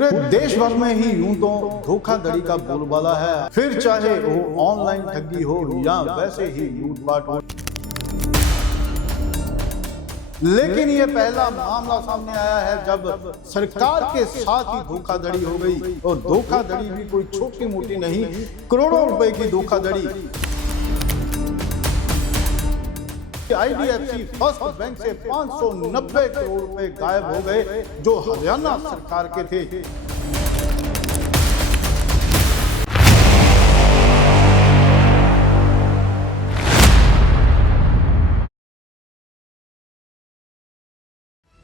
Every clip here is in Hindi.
पूरे देश भर में ही यूं तो धोखाधड़ी का बोलबाला है, फिर चाहे वो ऑनलाइन ठगी हो या वैसे ही लूटपाट हो। लेकिन ये पहला मामला सामने आया है जब सरकार के साथ ही धोखाधड़ी हो गई, और धोखाधड़ी भी कोई छोटी मोटी नहीं, करोड़ों रुपए की धोखाधड़ी। IDFC फर्स्ट बैंक से 590 करोड़ रुपए गायब हो गए जो हरियाणा सरकार के थे।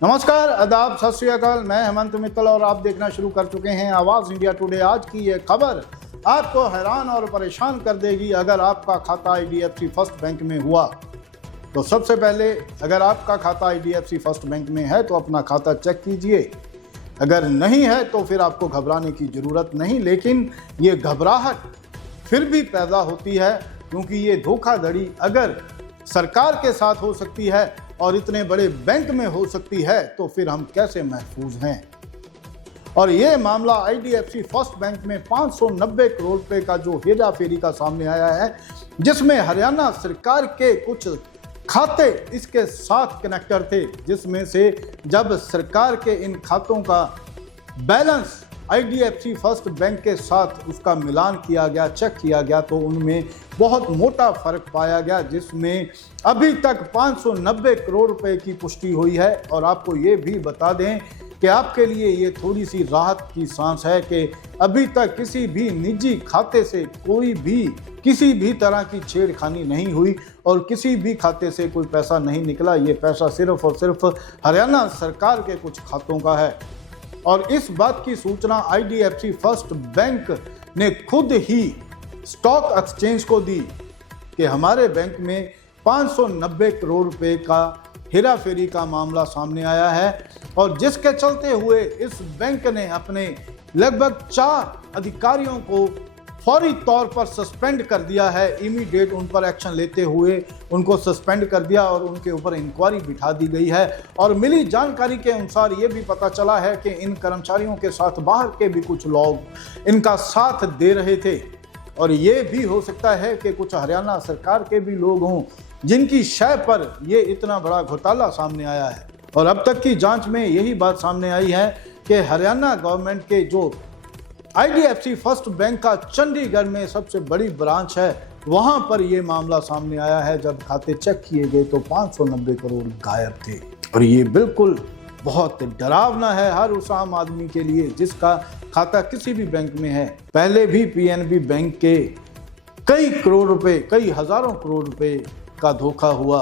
नमस्कार, आदाब, सत श्री अकाल। मैं हेमंत मित्तल और आप देखना शुरू कर चुके हैं आवाज इंडिया टुडे। आज की ये खबर आपको हैरान और परेशान कर देगी। अगर आपका खाता IDFC फर्स्ट बैंक में हुआ तो सबसे पहले, अगर आपका खाता IDFC फर्स्ट बैंक में है तो अपना खाता चेक कीजिए। अगर नहीं है तो फिर आपको घबराने की ज़रूरत नहीं, लेकिन ये घबराहट फिर भी पैदा होती है क्योंकि ये धोखाधड़ी अगर सरकार के साथ हो सकती है और इतने बड़े बैंक में हो सकती है तो फिर हम कैसे महफूज हैं। और ये मामला IDFC फर्स्ट बैंक में 590 करोड़ रुपए का जो हेरा फेरी का सामने आया है, जिसमें हरियाणा सरकार के कुछ खाते इसके साथ कनेक्टर थे, जिसमें से जब सरकार के इन खातों का बैलेंस IDFC फर्स्ट बैंक के साथ उसका मिलान किया गया, चेक किया गया, तो उनमें बहुत मोटा फर्क पाया गया, जिसमें अभी तक 590 करोड़ रुपए की पुष्टि हुई है। और आपको ये भी बता दें कि आपके लिए ये थोड़ी सी राहत की सांस है कि अभी तक किसी भी निजी खाते से कोई भी किसी भी तरह की छेड़खानी नहीं हुई और किसी भी खाते से कोई पैसा नहीं निकला। ये पैसा सिर्फ और सिर्फ हरियाणा सरकार के कुछ खातों का है। और इस बात की सूचना IDFC फर्स्ट बैंक ने खुद ही स्टॉक एक्सचेंज को दी कि हमारे बैंक में 590 करोड़ रुपए का हेरा फेरी का मामला सामने आया है, और जिसके चलते हुए इस बैंक ने अपने लगभग 4 अधिकारियों को फौरी तौर पर सस्पेंड कर दिया है। इमीडिएट उन पर एक्शन लेते हुए उनको सस्पेंड कर दिया और उनके ऊपर इंक्वायरी बिठा दी गई है। और मिली जानकारी के अनुसार ये भी पता चला है कि इन कर्मचारियों के साथ बाहर के भी कुछ लोग इनका साथ दे रहे थे, और ये भी हो सकता है कि कुछ हरियाणा सरकार के भी लोग हों जिनकी शय पर ये इतना बड़ा घोटाला सामने आया है। और अब तक की जांच में यही बात सामने आई है कि हरियाणा गवर्नमेंट के जो IDFC फर्स्ट बैंक का चंडीगढ़ में सबसे बड़ी ब्रांच है, वहां पर यह मामला सामने आया है। जब खाते चेक किए गए तो 590 करोड़ गायब थे। और ये बिल्कुल बहुत डरावना है हर उस आम आदमी के लिए जिसका खाता किसी भी बैंक में है। पहले भी PNB बैंक के कई करोड़ रुपए, कई हजारों करोड़ रुपए का धोखा हुआ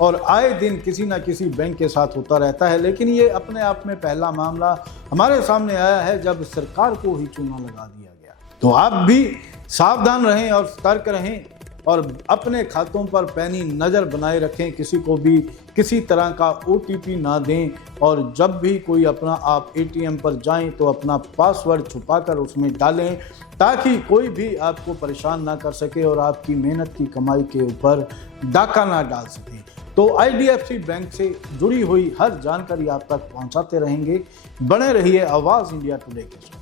और आए दिन किसी ना किसी बैंक के साथ होता रहता है। लेकिन ये अपने आप में पहला मामला हमारे सामने आया है जब सरकार को ही चूना लगा दिया गया। तो आप भी सावधान रहें और सतर्क रहें और अपने खातों पर पैनी नज़र बनाए रखें। किसी को भी किसी तरह का OTP ना दें, और जब भी कोई अपना आप ATM पर जाएं तो अपना पासवर्ड छुपाकर उसमें डालें ताकि कोई भी आपको परेशान ना कर सके और आपकी मेहनत की कमाई के ऊपर डाका ना डाल सके। तो IDFC बैंक से जुड़ी हुई हर जानकारी आप तक पहुंचाते रहेंगे। बने रहिए आवाज़ इंडिया टुडे के साथ।